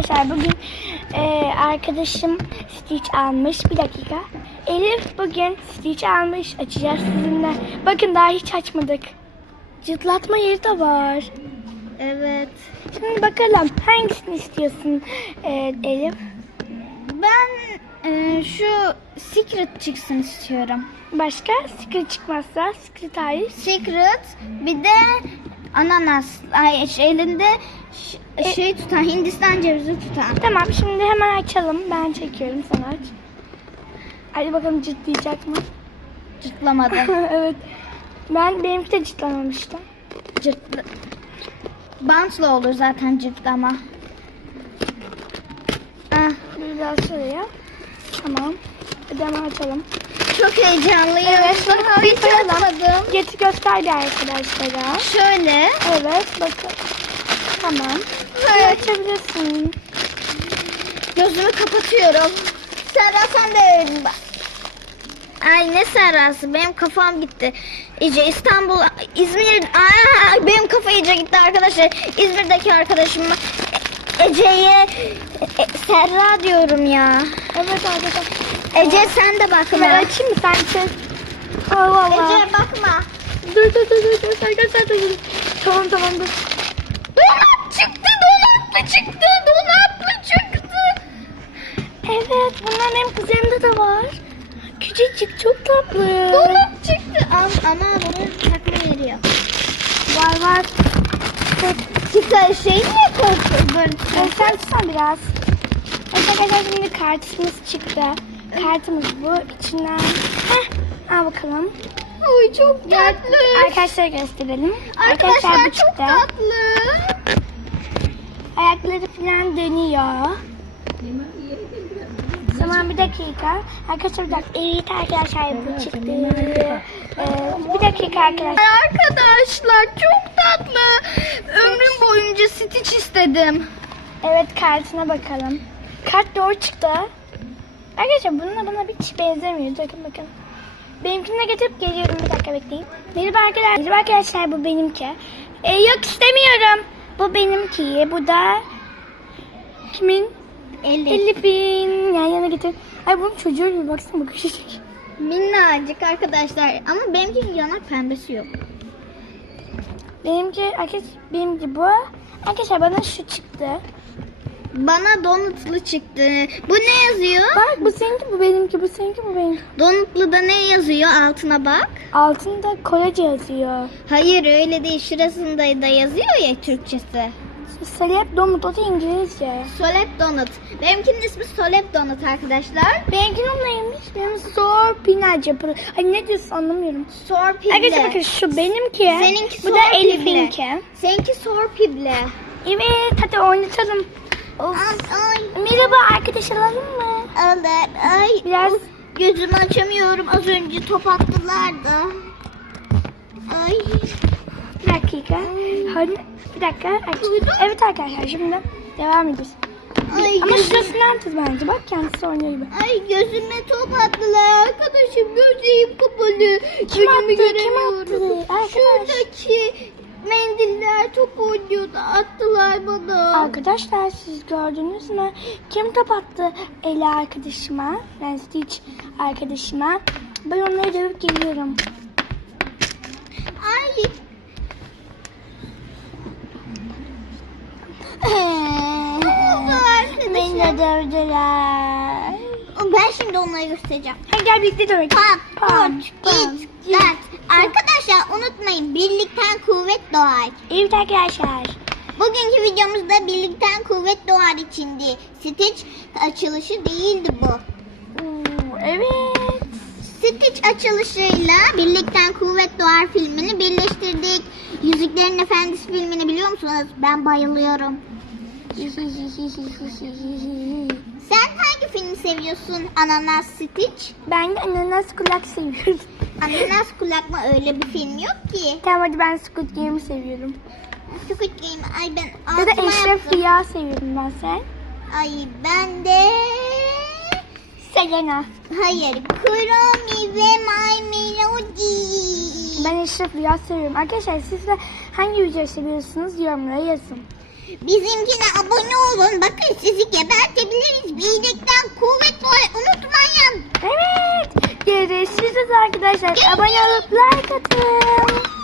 Arkadaşlar bugün arkadaşım Stitch almış. Bir dakika. Elif bugün Stitch almış. Açacağız sizinle. Bakın daha hiç açmadık. Cıtlatma yeri de var. Evet. Şimdi bakalım hangisini istiyorsun Elif? Ben şu Secret çıksın istiyorum. Başka? Secret çıkmazsa Secret hayır. Secret bir de ananas. Elinde şey tutan, Hindistan cevizi tutan. Tamam şimdi hemen açalım. Ben çekiyorum, sen aç. Hadi bakalım cıtlayacak mı? Cırtlamadı. Evet. Benimki de cıtlamamıştı. Bantla olur zaten cırtlama. Ah, Biraz şuraya. Tamam. Hadi hemen açalım. çok heyecanlıyım. Evet. Daha hiç açmadım. Getir gösterdi arkadaşlara. Şöyle. Evet bakın. Tamam. Evet. Açabilirsin. Gözümü kapatıyorum. Serra sen de bak. Ay ne Serrası, benim kafam gitti. İyice İstanbul, İzmir, benim kafa iyice gitti arkadaşlar. İzmir'deki arkadaşım Ece'ye Serra diyorum ya. Evet arkadaşlar. Ece sen de bakma. Ben açayım mı sen çek? Allah Allah. Ece bakma. Dur. Arkadaşlar dur. Tamam dur. Dolap çıktı, dolaplı çıktı, dolaplı çıktı. Evet bunların hem kızlarında da var. Küçücük çok tatlı. Dolap çıktı. Ama bunun takma yeri yok. Var. Çıkar şey niye koydun böyle? Sen tutsan biraz. Evet arkadaşlar şimdi kartımız çıktı. Kartımız bu. İçinden. Al bakalım. Oy çok tatlı. Arkadaşlara gösterelim. Arkadaşlar bu çok çıktı. tatlı. Ayakları falan dönüyor. Tamam bir dakika. Arkadaşlar bir dakika. Evet arkadaşlar bu çıktı. Bir dakika arkadaşlar. Arkadaşlar çok tatlı. Ömrüm boyunca Stitch istedim. Evet kartına bakalım. Kart doğru çıktı. Arkadaşlar bununla bana hiç benzemiyor. Bakın. Benimkini de getirip geliyorum. Bir dakika bekleyin. Merhaba arkadaşlar bu benimki. Yok istemiyorum. Bu benimki. Bu da kimin? Elif'in. Yan yana getir. Ay bunun çocuğu gibi baksana bakışacak. Minnacık arkadaşlar. Ama benimkinin yanak pembesi yok. Benimki bu. Arkadaşlar bana şu çıktı. Bana donutlu çıktı. Bu ne yazıyor? Bak bu seninki bu benimki. Bu seninki bu benimki. Donutluda ne yazıyor? Altına bak. Altında Korece yazıyor. Hayır öyle değil. Şurasında da yazıyor ya Türkçesi. Salep Donut o da İngilizce. Solep Donut. Benimkinin ismi Solep Donut arkadaşlar. Benimkinin neymiş? Benim zor pinacı. Ay ne diyorsun anlamıyorum. Sorpible. Arkadaşlar bakın şu benimki. Seninki bu da Sorpible. Elif'inki. Seninki Sorpible. Evet hadi oynatalım. Ay. Merhaba arkadaş alalım mı? Ay. Biraz Gözümü açamıyorum. Az önce top attılar da. Ay. bir dakika. Hadi bir dakika. Evet arkadaşlar şimdi devam ediyoruz. Ay, Ama şurasından tut bence. Bak kendisi oynuyor gibi. Ay gözüme top attılar. Arkadaşım gözlerim kapalı. Kim attı? Gözümü Kim göremiyorum. attı? Arkadaş. Şuradaki mendiller top oynuyordu. Attılar bana. Arkadaşlar siz gördünüz mü? Kim top attı Ela arkadaşıma? Ben Stitch arkadaşıma. Ben onları dövüp geliyorum. Ay. Beni de dövdüler. Ben şimdi onları göstereceğim. Hadi gel birlikte dövelim. Pam, git, dert. Arkadaşlar unutmayın, birlikten kuvvet doğar. Evet arkadaşlar. Bugünkü videomuzda birlikten kuvvet doğar içindi. Stitch açılışı değildi bu. Evet. Stitch açılışıyla Birlikten Kuvvet Doğar filmini birleştirdik. Yüzüklerin Efendisi filmini biliyor musunuz? Ben bayılıyorum. Sen hangi filmi seviyorsun? Ananas Stitch? Ben de ananas kulak seviyorum. Ananas kulak mı? Öyle bir film yok ki. Tamam hadi ben Squid Game'i seviyorum. Squid Game. Ay ben Ya da altıma Eşref yaptım. Rüya seviyorum ben sen. Ay ben de... Selena. Hayır. Kuromi ve My Melody. Ben Eşref Rüya seviyorum. Arkadaşlar siz de hangi videoyu seviyorsunuz yorumlara yazın. Bizimkine abone olun. Bakın sizi gebertebiliriz. Birlikten kuvvet var. Unutmayın. Evet. Görüşürüz arkadaşlar. Abone olup like atın.